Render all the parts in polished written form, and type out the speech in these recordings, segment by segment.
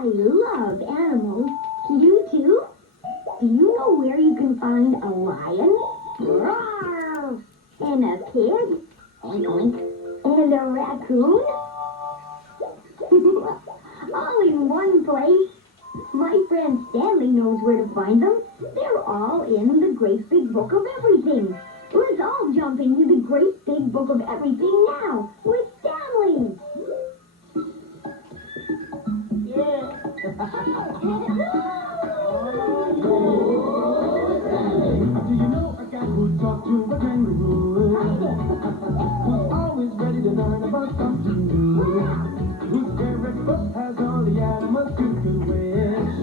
I love animals. You too? Do you know where you can find a lion? Roar! And a pig? Oink. And a raccoon? All in one place. My friend Stanley knows where to find them. They're all in the Great Big Book of Everything. Let's all jump into the Great Big Book of Everything now with Stanley. Yeah. Do you know a guy who talked to a kangaroo? Who's always ready to learn about something new? Whose favorite book has all the animals you could wish?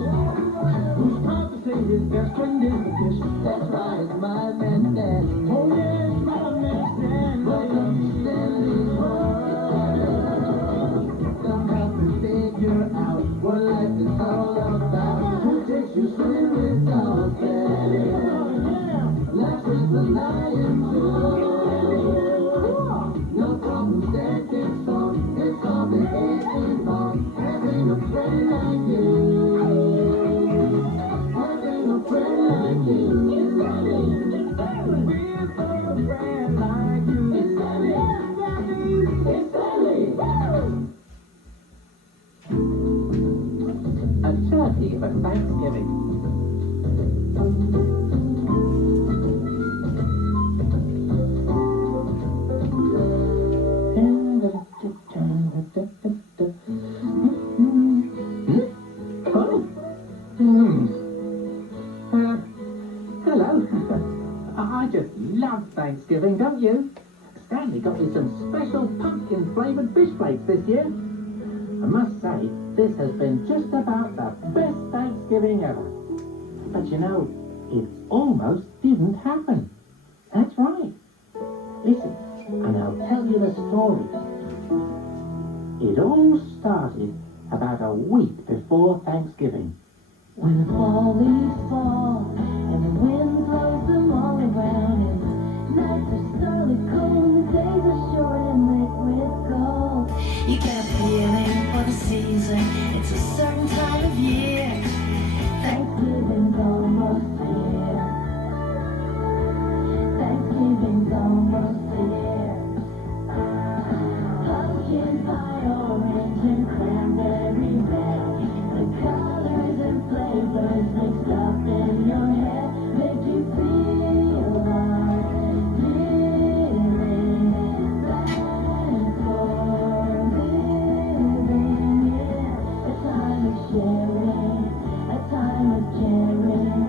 Who's proud to say his best friend is the fish? That's right, my man Stanley. Oh yeah, my man Stanley. Welcome to Stanley's world. Come help me figure out what life is all about. Who takes you swimming with dolphins? Life is a lion too. No problem standing strong. It's all the getting wrong. Having a friend like you. Having a friend like you. It's Stanley. With a friend like you. It's Stanley. It's Stanley. A turkey for Thanksgiving. Hello. I just love Thanksgiving, don't you? Stanley got me some special pumpkin-flavoured fish flakes this year. I must say, this has been just about the best Thanksgiving ever. But you know, it almost didn't happen. That's right. Listen, and I'll tell you the story. It all started about a week before Thanksgiving. When the fall leaves fall and the wind blows them all around and nights are starlit cold and the days are short and liquid gold. You get a feeling for the season, it's a certain time of year. Thanksgiving's almost here. Thanksgiving's almost here. Pumpkin pie, orange and cranberry red. The colors and flavors mixed up in your head make you feel like living, thankful, living, yeah. A time of sharing, a time of caring.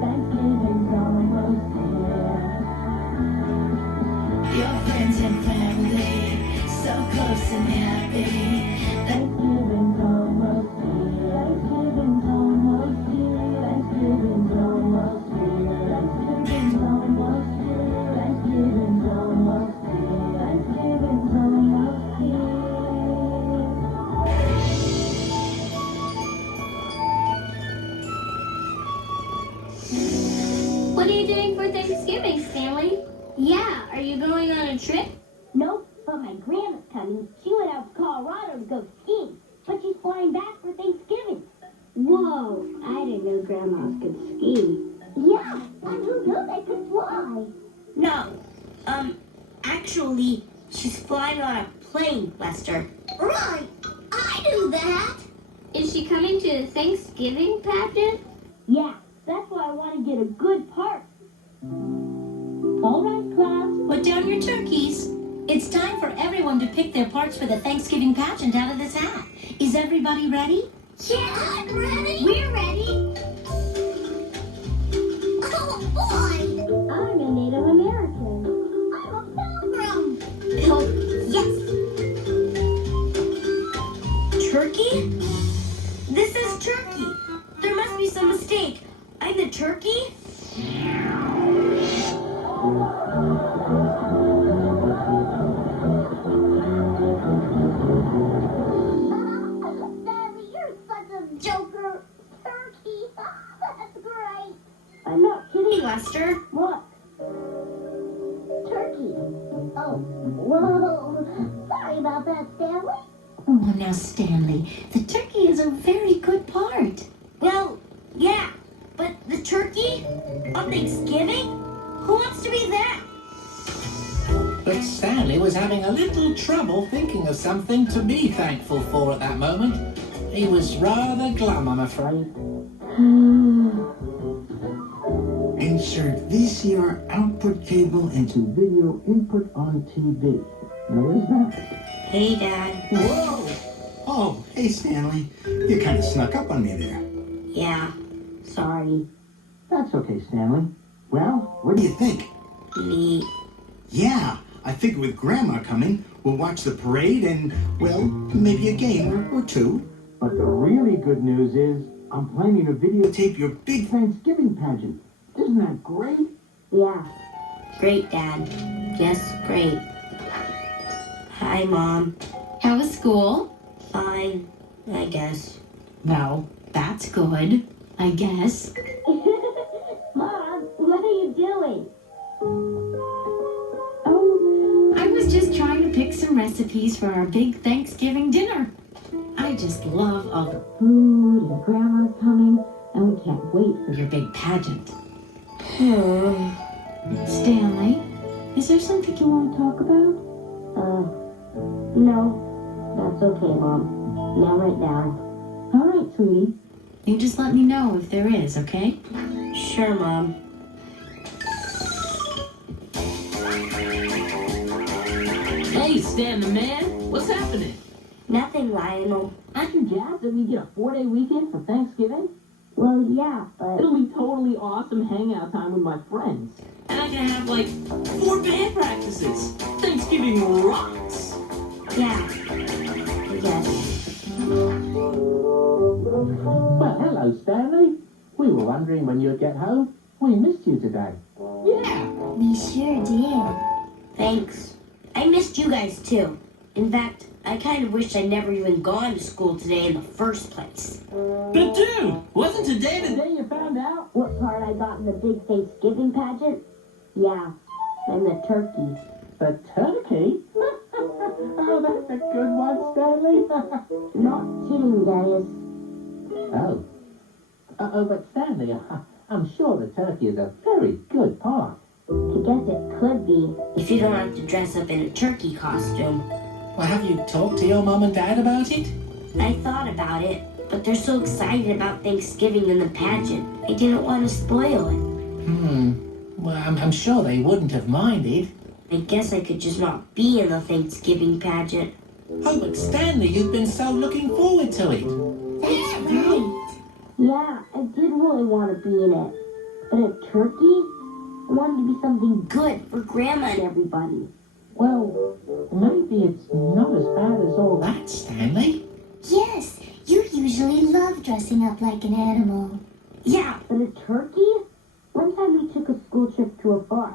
Thanksgiving's almost here. Your friends and family, so close and happy. Thanksgiving's almost here. Thanksgiving's almost here. Thanksgiving's almost here. Thanksgiving's almost here. Thanksgiving's almost here. Thanksgiving's almost here. What are you doing for Thanksgiving, Stanley? Yeah, are you going on a trip? Nope, but my grandma's coming. She went out to Colorado to go skiing, but she's flying back for Thanksgiving. Whoa, I didn't know grandmas could ski. Yeah, and who knew they could fly? No, actually, she's flying on a plane, Lester. Right, I knew that. Is she coming to the Thanksgiving pageant? Yeah, that's why I want to get a good part. All right, class. Put down your turkeys. It's time for everyone to pick their parts for the Thanksgiving pageant out of this hat. Is everybody ready? Yeah, I'm ready. We're ready. Oh, boy. I'm a Native American. I'm a pilgrim. Oh, yes. Turkey? This is turkey. There must be some mistake. I'm the turkey? Stanley, you're such a joker. Turkey. That's great. I'm not kidding. Lester? What? Turkey. Oh, whoa. Sorry about that, Stanley. Oh, now, Stanley, the turkey is a very good part. Well, yeah, but the turkey on Thanksgiving? Who wants to be that? But Stanley was having a little trouble thinking of something to be thankful for at that moment. He was rather glum, I'm afraid. Insert VCR output cable into video input on TV. Now, where's that? Hey, Dad. Whoa! Oh, hey, Stanley. You kind of snuck up on me there. Yeah, sorry. That's okay, Stanley. Well, what do you think? Neat. Yeah, I figure with Grandma coming, we'll watch the parade and, well, maybe a game or two. But the really good news is, I'm planning to videotape your big Thanksgiving pageant. Isn't that great? Yeah. Great, Dad. Yes, great. Hi, Mom. How was school? Fine, I guess. Well, that's good, I guess. Mom, what are you doing? Oh, I was just trying to pick some recipes for our big Thanksgiving dinner. I just love all the food, and Grandma's coming, and we can't wait for your big pageant. Stanley, is there something you want to talk about? No. That's okay, Mom. Not right now. All right, sweetie. You just let me know if there is, okay? Sure, Mom. Hey, Stan the man, what's happening? Nothing, Lionel. Aren't you jazzed that we get a 4-day weekend for Thanksgiving? Well, yeah, but... It'll be totally awesome hangout time with my friends. And I can have, like, 4 band practices. Thanksgiving rocks. Yeah. I guess. Well, hello, Stanley. We were wondering when you'd get home. We missed you today. Yeah. We sure did. Thanks. I missed you guys, too. In fact, I kind of wish I'd never even gone to school today in the first place. But dude, wasn't today the day you found out? What part I got in the big Thanksgiving pageant? Yeah, and the turkey. The turkey? Oh, that's a good one, Stanley. Not kidding, guys. Oh. But Stanley, I'm sure the turkey is a very good part. I guess it could be. If you don't have to dress up in a turkey costume. Well, have you talked to your mum and dad about it? I thought about it, but they're so excited about Thanksgiving and the pageant. I didn't want to spoil it. Well, I'm sure they wouldn't have minded. I guess I could just not be in the Thanksgiving pageant. Oh, but Stanley, you've been so looking forward to it. That's right. Yeah, I did really want to be in it. But a turkey? I wanted to be something good for Grandma and everybody. Well, maybe it's not as bad as all that, Stanley. Yes, you usually love dressing up like an animal. Yeah, but a turkey? One time we took a school trip to a farm.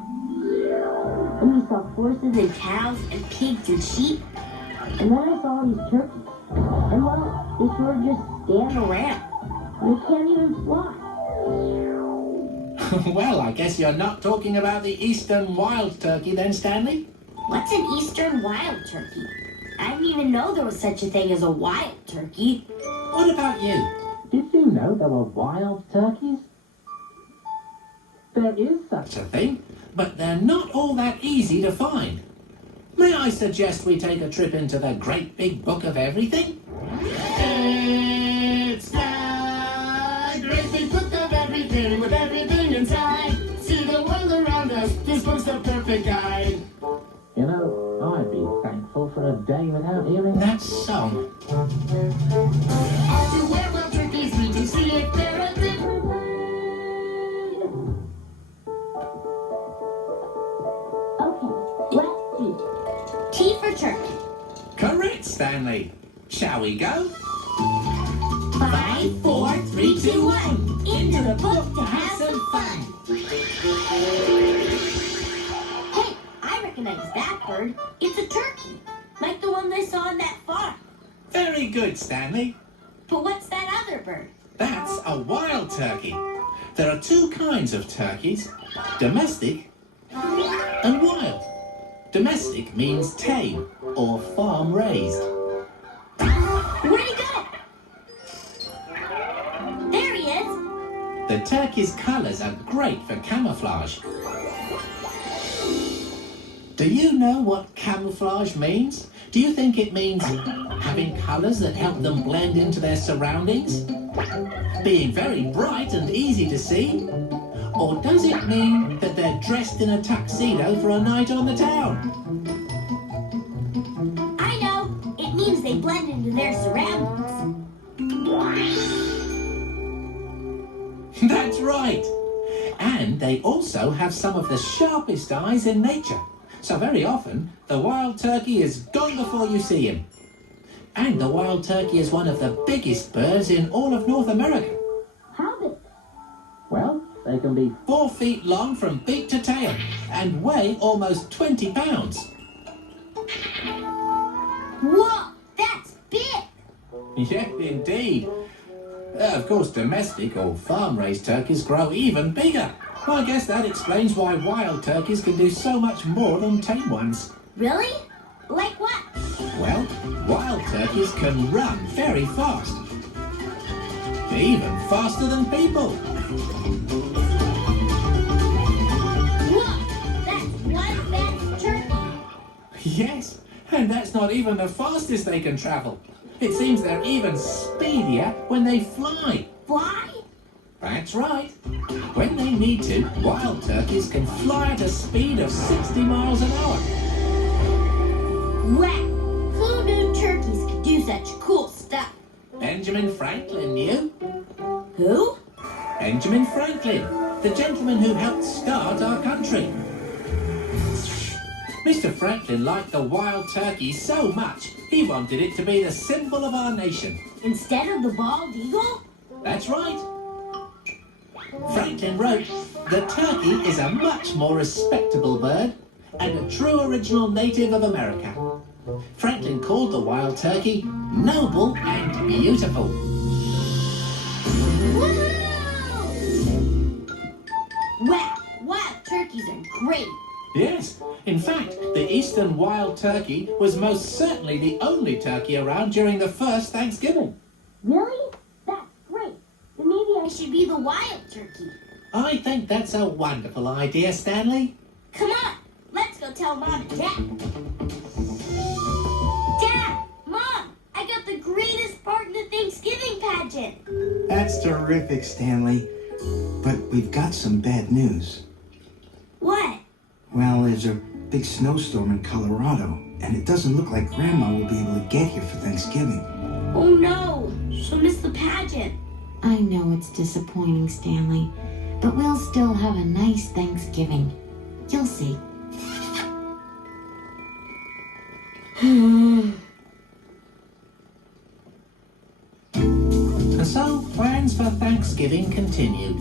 And we saw horses and cows and pigs and sheep. And then I saw all these turkeys. And well, they sort of just stand around. And they can't even fly. Well, I guess you're not talking about the eastern wild turkey then, Stanley? What's an eastern wild turkey? I didn't even know there was such a thing as a wild turkey. What about you? Did you know there were wild turkeys? There is such a thing, but they're not all that easy to find. May I suggest we take a trip into the great big book of everything? It's the great big book of everything with everything inside. See the world around us. This book's the perfect guide. You know, I'd be thankful for a day without hearing that song. Everywhere wild turkeys, we can see it. They're a different breed. Okay, let's see. T for turkey. Correct, Stanley. Shall we go? 5, 4, 3, 2, 1. Into the book to have some fun. Hey, I recognize that bird. It's a turkey. Like the one they saw on that farm. Very good, Stanley. But what's that other bird? That's a wild turkey. There are 2 kinds of turkeys, domestic and wild. Domestic means tame or farm raised. turkey's colours are great for camouflage. Do you know what camouflage means? Do you think it means having colours that help them blend into their surroundings? Being very bright and easy to see? Or does it mean that they're dressed in a tuxedo for a night on the town? I know. It means they blend into their surroundings. That's right. And they also have some of the sharpest eyes in nature. So very often, the wild turkey is gone before you see him. And the wild turkey is one of the biggest birds in all of North America. How big? Well, they can be 4 feet long from beak to tail and weigh almost 20 pounds. Whoa, that's big. Yeah, indeed. Of course, domestic or farm-raised turkeys grow even bigger. Well, I guess that explains why wild turkeys can do so much more than tame ones. Really? Like what? Well, wild turkeys can run very fast. Even faster than people. Whoa, that's one fast turkey. Yes, and that's not even the fastest they can travel. It seems they're even speedier when they fly. Fly? That's right. When they need to, wild turkeys can fly at a speed of 60 miles an hour. Wow, who knew turkeys could do such cool stuff? Benjamin Franklin knew. Who? Benjamin Franklin, the gentleman who helped start our country. Mr. Franklin liked the wild turkey so much, he wanted it to be the symbol of our nation. Instead of the bald eagle? That's right. Franklin wrote, "The turkey is a much more respectable bird and a true original native of America." Franklin called the wild turkey noble and beautiful. Woohoo! Wow, wild turkeys are great. Yes, in fact, the eastern wild turkey was most certainly the only turkey around during the first Thanksgiving. Really? That's great. Then maybe I should be the wild turkey. I think that's a wonderful idea, Stanley. Come on, let's go tell Mom and Dad. Dad, Mom, I got the greatest part in the Thanksgiving pageant. That's terrific, Stanley. But we've got some bad news. What? Well, there's a big snowstorm in Colorado, and it doesn't look like Grandma will be able to get here for Thanksgiving. Oh no, she'll miss the pageant. I know it's disappointing, Stanley, but we'll still have a nice Thanksgiving. You'll see. So plans for Thanksgiving continued,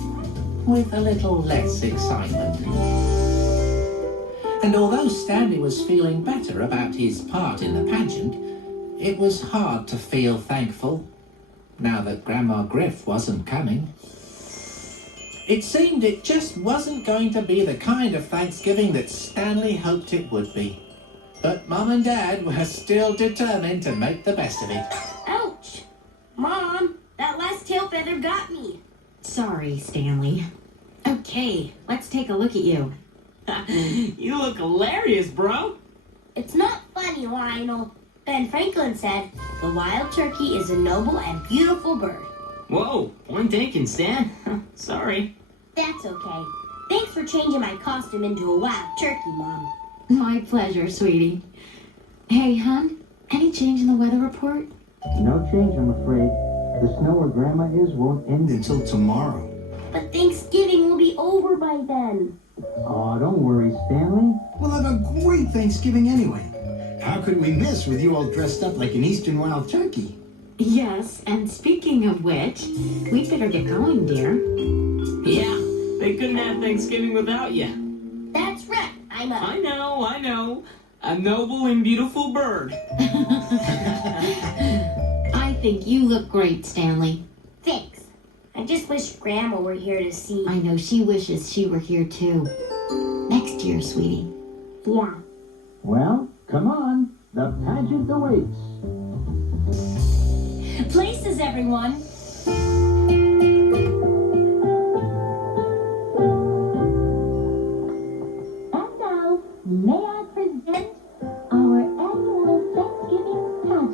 with a little less excitement. And although Stanley was feeling better about his part in the pageant, it was hard to feel thankful, now that Grandma Griff wasn't coming. It seemed it just wasn't going to be the kind of Thanksgiving that Stanley hoped it would be. But Mom and Dad were still determined to make the best of it. Ouch! Mom, that last tail feather got me. Sorry, Stanley. Okay, let's take a look at you. You look hilarious, bro. It's not funny, Lionel. Ben Franklin said, the wild turkey is a noble and beautiful bird. Whoa, point taken, Stan. Sorry. That's okay. Thanks for changing my costume into a wild turkey, Mom. My pleasure, sweetie. Hey, hon, any change in the weather report? No change, I'm afraid. The snow where Grandma is won't end until tomorrow. But Thanksgiving will be over by then. Oh, don't worry, Stanley. We'll have a great Thanksgiving anyway. How could we miss with you all dressed up like an eastern wild turkey? Yes, and speaking of which, we'd better get going, dear. Yeah, they couldn't have Thanksgiving without you. That's right. I know. A noble and beautiful bird. I think you look great, Stanley. Thanks. I just wish Grandma were here to see. I know she wishes she were here too. Next year, sweetie. Yeah. Well, come on. The pageant awaits. Places, everyone.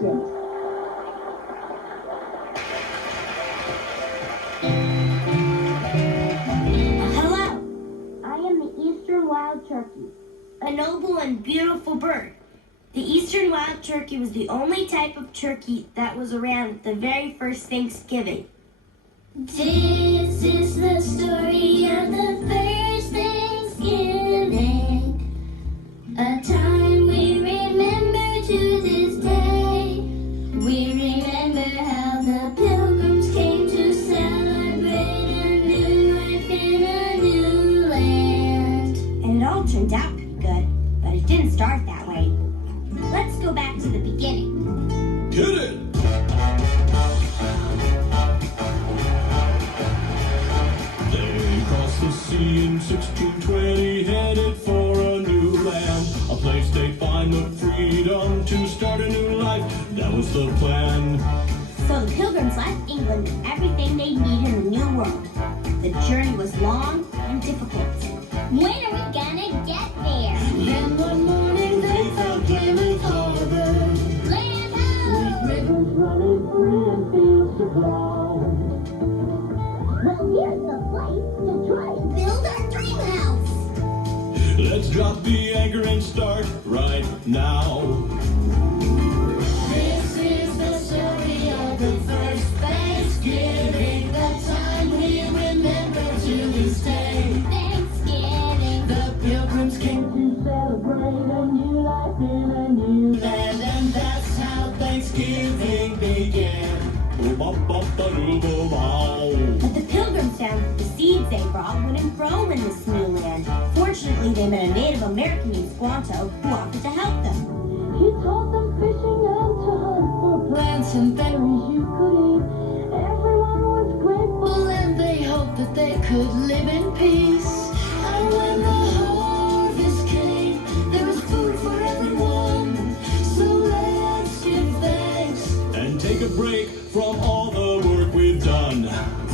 pageant. Hello, I am the eastern wild turkey. a noble and beautiful bird. The eastern wild turkey was the only type of turkey that was around at the very first Thanksgiving. This is the story of the first Thanksgiving, a time we remember to this day. We remember how the pilgrims came to celebrate a new life in a new land. And it all turned out pretty good, but it didn't start that way. Let's go back to the beginning. Get it! They crossed the sea in 1620, headed for a new land, a place they'd find the freedom to start a new life. That was the plan. So the pilgrims left England with everything they need in the new world. The journey was long and difficult. When are we gonna get there? Then one morning they found Plymouth Harbor, Land ho! rivers running free and fields to plow. Well, here's the place to try and Build our dream house! Let's drop the anchor and start right now. This is the story of the first Thanksgiving, the time we remember to this day. Thanksgiving, The pilgrims came to celebrate a new life in a new land, and that's how Thanksgiving began. But the pilgrims found that the seeds they brought wouldn't grow in this new land. Fortunately, they met a Native American named Squanto who offered to help them. he taught them fishing and to hunt for plants and berries you could eat. Everyone was grateful and they hoped that they could live in peace. And when the harvest came, there was food for everyone. So let's give thanks. And take a break from all the work we've done.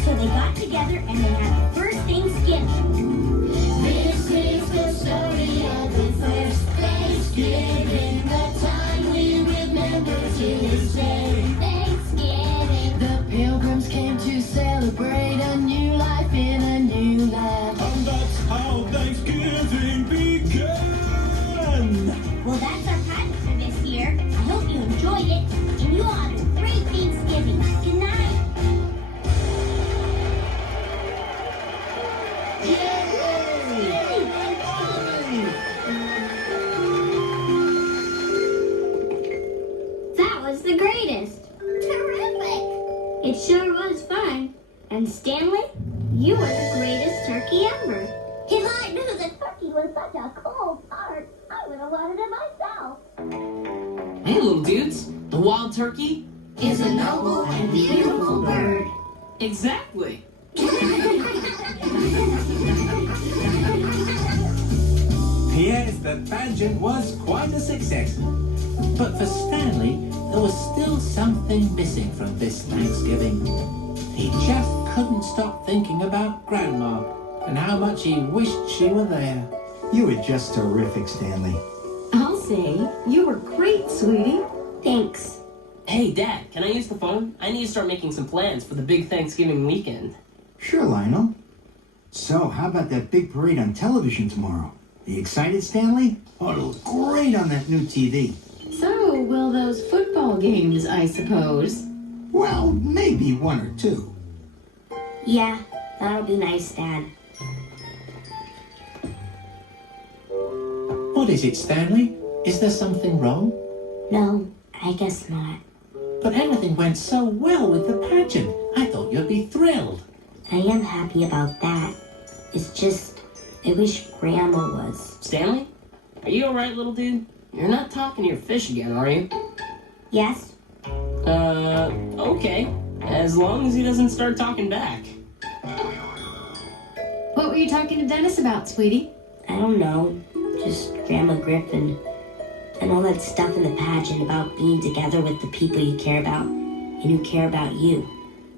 So they got together and they had the first Thanksgiving. This is the story of the first Thanksgiving, the time we remember to this day. Thanksgiving, the pilgrims came to celebrate a new life in a new land. And that's how Thanksgiving began. Well, that's our pageant for this year. I hope you enjoyed it and you all have a great Thanksgiving. Good night. That was the greatest. Terrific! It sure was fun. And Stanley, you were the greatest turkey ever. If I knew the turkey was such a cool part, I would have wanted it myself. Hey, little dudes. The wild turkey? Is a noble and beautiful bird. Exactly. Yes, the pageant was quite a success. But for Stanley, there was still something missing from this Thanksgiving. He just couldn't stop thinking about Grandma and how much he wished she were there. You were just terrific, Stanley. I'll say, you were great, sweetie. Thanks. Hey, Dad, can I use the phone? I need to start making some plans for the big Thanksgiving weekend. Sure, Lionel. So, how about that big parade on television tomorrow? Are you excited, Stanley? Oh, it'll look great on that new TV. So, will those football games, I suppose? Well, maybe one or two. Yeah, that'll be nice, Dad. What is it, Stanley? Is there something wrong? No, I guess not. But everything went so well with the pageant. I thought you'd be thrilled. I am happy about that. It's just, I wish Grandma was. Stanley? Are you alright, little dude? You're not talking to your fish again, are you? Yes? Okay. As long as he doesn't start talking back. What were you talking to Dennis about, sweetie? I don't know. Just Grandma Griffin. And all that stuff in the pageant about being together with the people you care about and who care about you.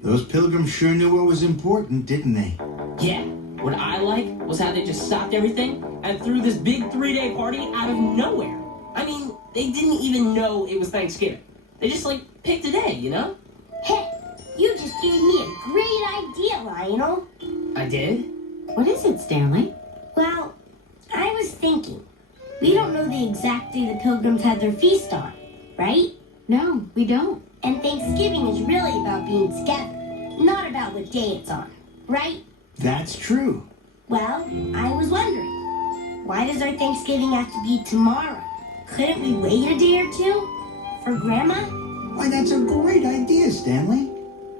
Those pilgrims sure knew what was important, didn't they? Yeah. What I like was how they just stopped everything and threw this big 3-day party out of nowhere. I mean, they didn't even know it was Thanksgiving. They just, like, picked a day, you know? Hey, you just gave me a great idea, Lionel. I did? What is it, Stanley? Well, I was thinking, we don't know the exact day the Pilgrims had their feast on, right? No, we don't. And Thanksgiving is really about being together, not about what day it's on, right? That's true. Well, I was wondering, why does our Thanksgiving have to be tomorrow? Couldn't we wait a day or two? For Grandma? Why, that's a great idea, Stanley.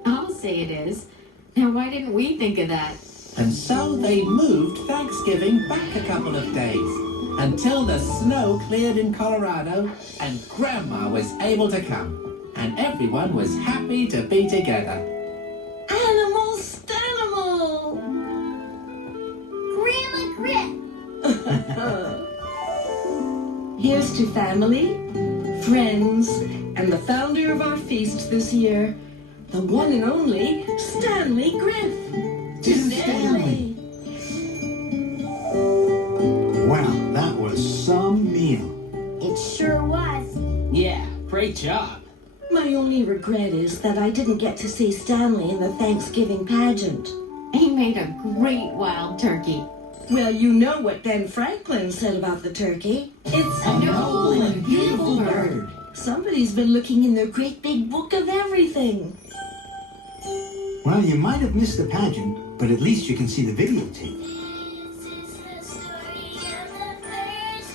I'll say it is. Now, why didn't we think of that? And so they moved Thanksgiving back a couple of days until the snow cleared in Colorado and Grandma was able to come. And everyone was happy to be together. Animal Stanimal! Grandma Grit! Here's to family, friends, and the founder of our feast this year, the one and only Stanley Griff. To Stanley. Wow, that was some meal. It sure was. Yeah, great job. My only regret is that I didn't get to see Stanley in the Thanksgiving pageant. He made a great wild turkey. Well, you know what Ben Franklin said about the turkey. It's A noble and beautiful bird. Somebody's been looking in their great big book of everything. Well, you might have missed the pageant, but at least you can see the videotape.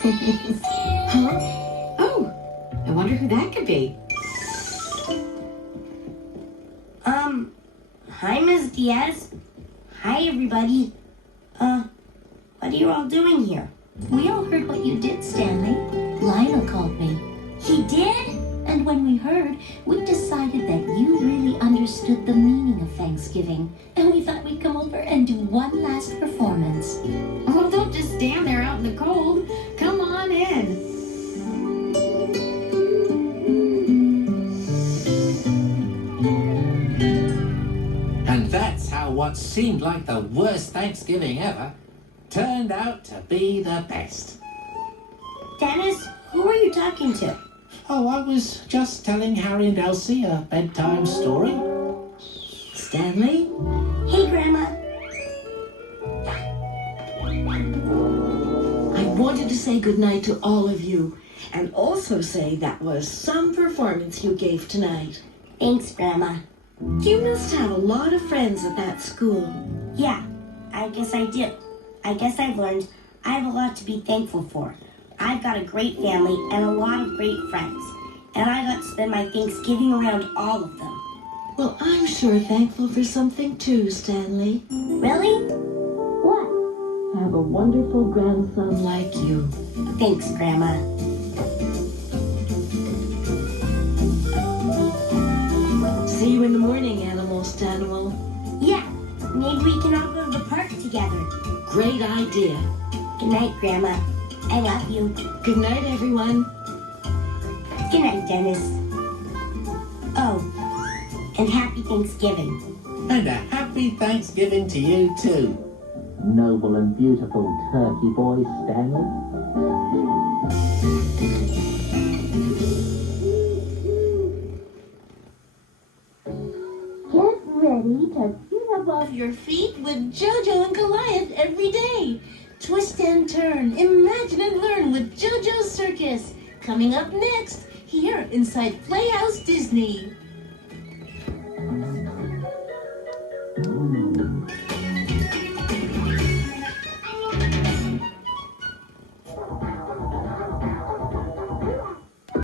Huh? Oh, I wonder who that could be. Hi, Ms. Diaz. Hi, everybody. What are you all doing here? We all heard what you did, Stanley. Lionel called me. He did? And when we heard, we decided that you really understood the meaning of Thanksgiving. And we thought we'd come over and do one last performance. Well, don't just stand there out in the cold. Come on in. And that's how what seemed like the worst Thanksgiving ever turned out to be the best. Dennis, who are you talking to? Oh, I was just telling Harry and Elsie a bedtime story. Stanley? Hey, Grandma. I wanted to say goodnight to all of you and also say that was some performance you gave tonight. Thanks, Grandma. You must have a lot of friends at that school. Yeah, I guess I do. I guess I've learned I have a lot to be thankful for. I've got a great family and a lot of great friends. And I got to spend my Thanksgiving around all of them. Well, I'm sure thankful for something too, Stanley. Really? What? Have a wonderful grandson like you. Thanks, Grandma. See you in the morning, Animal Stanimal. Yeah, maybe we can all go to the park together. Great idea. Good night, Grandma. I love you. Good night, everyone. Good night, Dennis. Oh, and happy Thanksgiving. And a happy Thanksgiving to you too. Noble and beautiful turkey boy, Stanley. Get ready to sit up off Your feet with JoJo and Goliath every day. Twist and turn, imagine and learn with JoJo's Circus. Coming up next, here inside Playhouse Disney.